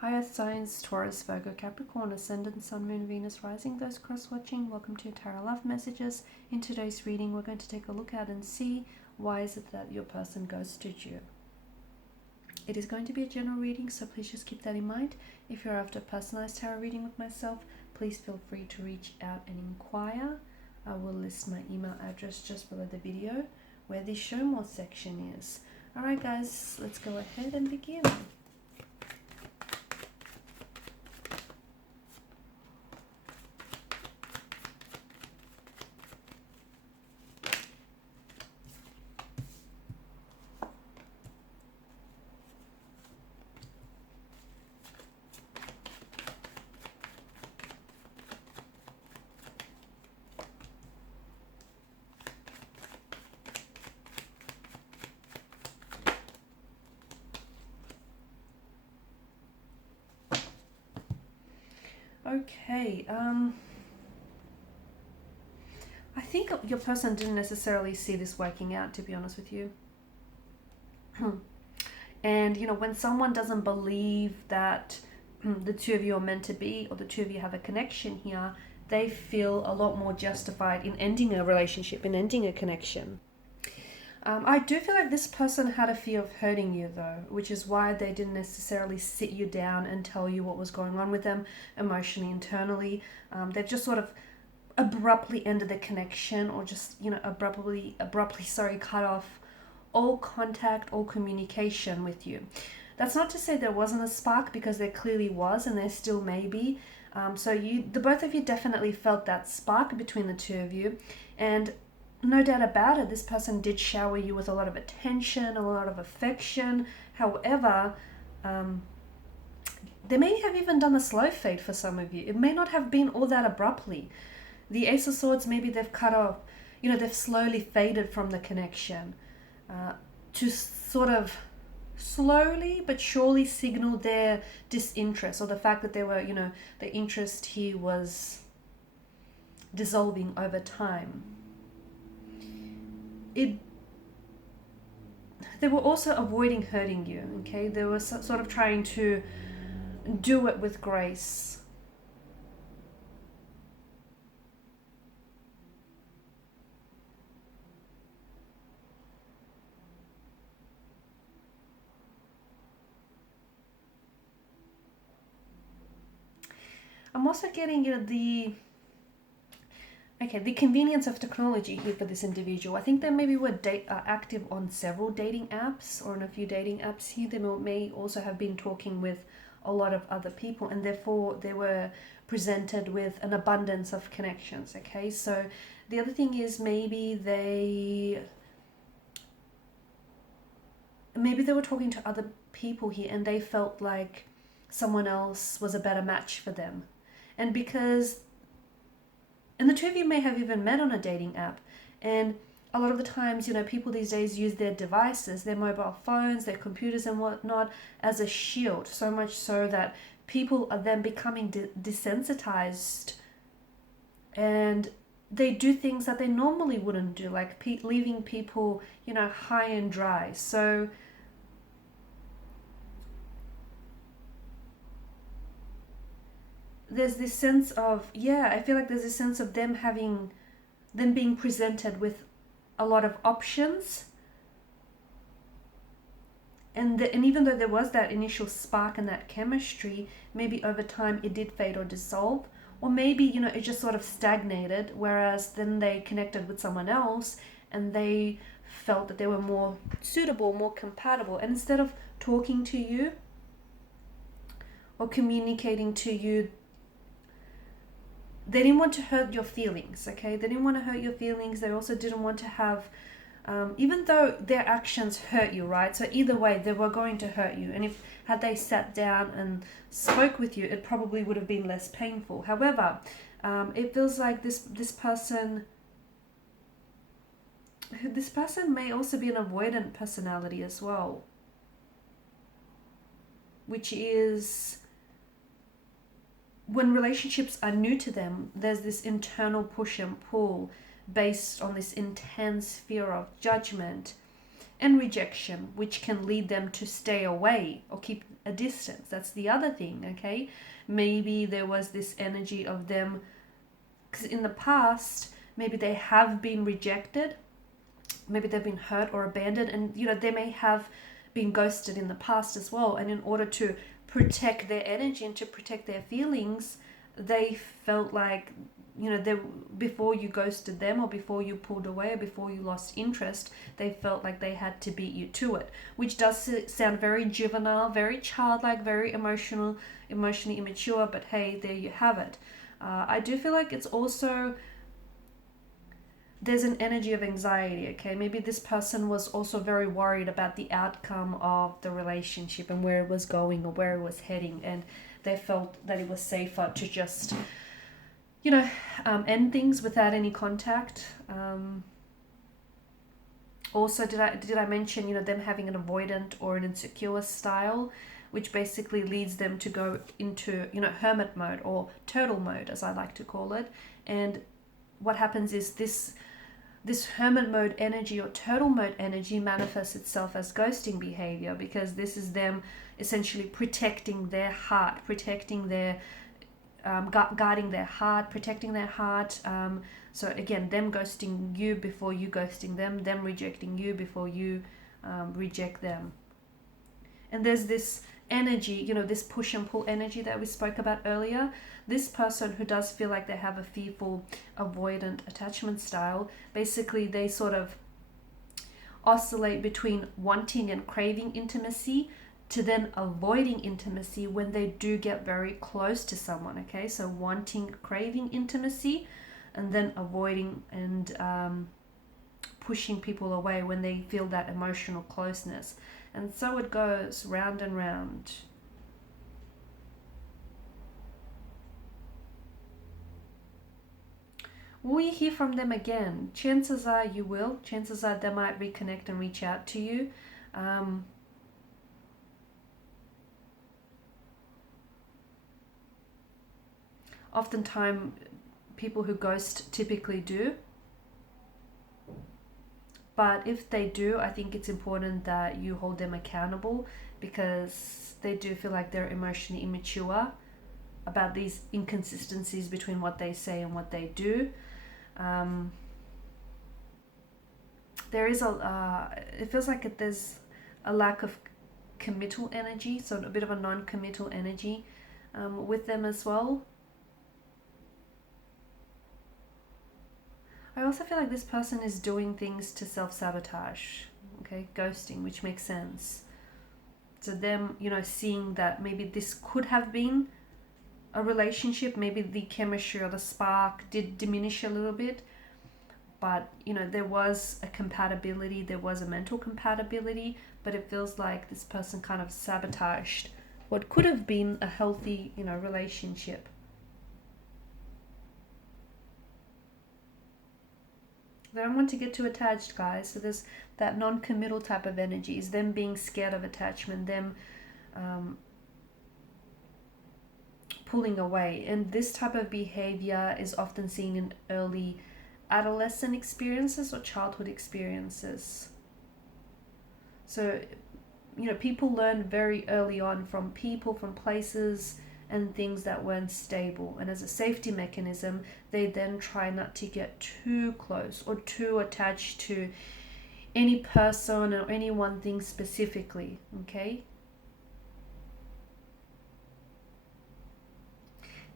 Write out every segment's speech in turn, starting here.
Hi Earth Signs, Taurus, Virgo, Capricorn, Ascendant, Sun, Moon, Venus, Rising. Those cross-watching, welcome to Tarot Love Messages. In today's reading, we're going to take a look at and see why is it that your person ghosted you. It is going to be a general reading, so please just keep that in mind. If you're after a personalized tarot reading with myself, please feel free to reach out and inquire. I will list my email address just below the video where the show more section is. Alright guys, let's go ahead and begin. Okay, I think your person didn't necessarily see this working out, to be honest with you. And, you know, when someone doesn't believe that the two of you are meant to be, or the two of you have a connection here, they feel a lot more justified in ending a relationship, in ending a connection. I do feel like this person had a fear of hurting you though, which is why they didn't necessarily sit you down and tell you what was going on with them emotionally, internally. They've just sort of abruptly ended the connection, or just, you know, abruptly cut off all contact, all communication with you. That's not to say there wasn't a spark, because there clearly was, and there still may be. So the both of you definitely felt that spark between the two of you, and no doubt about it, this person did shower you with a lot of attention, a lot of affection. However, they may have even done a slow fade for some of you. It may not have been all that abruptly. The Ace of Swords, maybe they've cut off, you know, they've slowly faded from the connection to sort of slowly but surely signal their disinterest, or the fact that they were, you know, the interest here was dissolving over time. They were also avoiding hurting you, okay? They were sort of trying to do it with grace. I'm also getting, you know, the convenience of technology here for this individual. I think they maybe were active on several dating apps, or on a few dating apps here. They may also have been talking with a lot of other people, and therefore they were presented with an abundance of connections, okay? So the other thing is maybe they were talking to other people here, and they felt like someone else was a better match for them. And the two of you may have even met on a dating app. And a lot of the times, you know, people these days use their devices, their mobile phones, their computers and whatnot, as a shield. So much so that people are then becoming desensitized, and they do things that they normally wouldn't do, like leaving people, you know, high and dry. So there's this sense of, I feel like there's a sense of them being presented with a lot of options, and even though there was that initial spark and that chemistry, maybe over time it did fade or dissolve, or maybe, you know, it just sort of stagnated, whereas then they connected with someone else and they felt that they were more suitable, more compatible, and instead of talking to you or communicating to you, they didn't want to hurt your feelings, okay? They didn't want to hurt your feelings. They also didn't want to have, even though their actions hurt you, right? So either way, they were going to hurt you. And had they sat down and spoke with you, it probably would have been less painful. However, it feels like this person may also be an avoidant personality as well, which is, when relationships are new to them, there's this internal push and pull based on this intense fear of judgment and rejection, which can lead them to stay away or keep a distance. That's the other thing, okay? Maybe there was this energy of them, because in the past, maybe they have been rejected, maybe they've been hurt or abandoned, and they may have been ghosted in the past as well. And in order to protect their energy and to protect their feelings, they felt like, they, before you ghosted them or before you pulled away or before you lost interest, they felt like they had to beat you to it, which does sound very juvenile, very childlike, very emotionally immature. But hey, there you have it. I do feel like it's also, there's an energy of anxiety, okay? Maybe this person was also very worried about the outcome of the relationship and where it was going or where it was heading, and they felt that it was safer to just end things without any contact. Also, did I mention them having an avoidant or an insecure style, which basically leads them to go into hermit mode or turtle mode, as I like to call it. And what happens is this hermit mode energy or turtle mode energy manifests itself as ghosting behavior, because this is them essentially protecting their heart, protecting their guarding their heart, protecting their heart. So again, them ghosting you before you ghosting them rejecting you before you reject them. And there's this energy, this push and pull energy that we spoke about earlier. This person who does feel like they have a fearful, avoidant attachment style, basically they sort of oscillate between wanting and craving intimacy to then avoiding intimacy when they do get very close to someone, okay? So wanting, craving intimacy, and then avoiding and pushing people away when they feel that emotional closeness. And so it goes round and round. Will you hear from them again? Chances are you will. Chances are they might reconnect and reach out to you. Oftentimes, people who ghost typically do. But if they do, I think it's important that you hold them accountable, because they do feel like they're emotionally immature about these inconsistencies between what they say and what they do. There is it feels like there's a lack of committal energy, so a bit of a non-committal energy with them as well. I also feel like this person is doing things to self-sabotage, okay, ghosting, which makes sense. So them, seeing that maybe this could have been a relationship, maybe the chemistry or the spark did diminish a little bit, but there was a compatibility, there was a mental compatibility, but it feels like this person kind of sabotaged what could have been a healthy, relationship. They don't want to get too attached, guys. So there's that non-committal type of energy, is them being scared of attachment, them pulling away. And this type of behavior is often seen in early adolescent experiences or childhood experiences. So, people learn very early on from people, from places, and things that weren't stable. And as a safety mechanism, they then try not to get too close or too attached to any person or any one thing specifically, okay?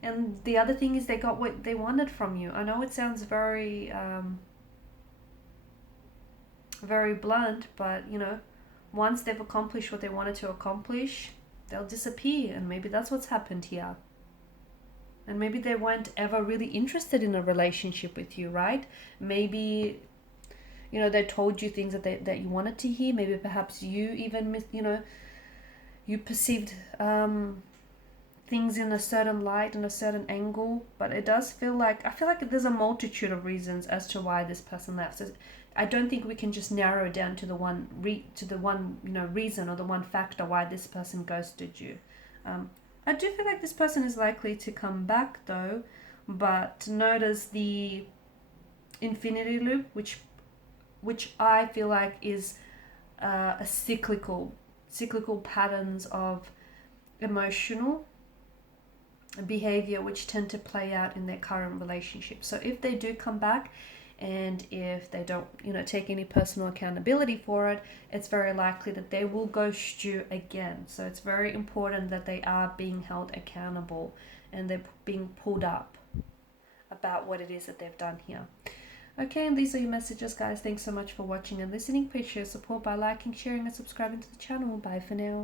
And the other thing is they got what they wanted from you. I know it sounds very, very blunt, but, once they've accomplished what they wanted to accomplish, they'll disappear. And maybe that's what's happened here. And maybe they weren't ever really interested in a relationship with you, right? Maybe, they told you things that you wanted to hear. Maybe perhaps you even, you perceived things in a certain light and a certain angle. But it does feel like, I feel like there's a multitude of reasons as to why this person left. So I don't think we can just narrow it down to the one reason or the one factor why this person ghosted you. I do feel like this person is likely to come back though, but notice the infinity loop, which I feel like is a cyclical patterns of emotional behavior which tend to play out in their current relationship. So if they do come back, and if they don't, take any personal accountability for it, it's very likely that they will ghost you again. So it's very important that they are being held accountable and they're being pulled up about what it is that they've done here. Okay, and these are your messages, guys. Thanks so much for watching and listening. Please share support by liking, sharing, and subscribing to the channel. Bye for now.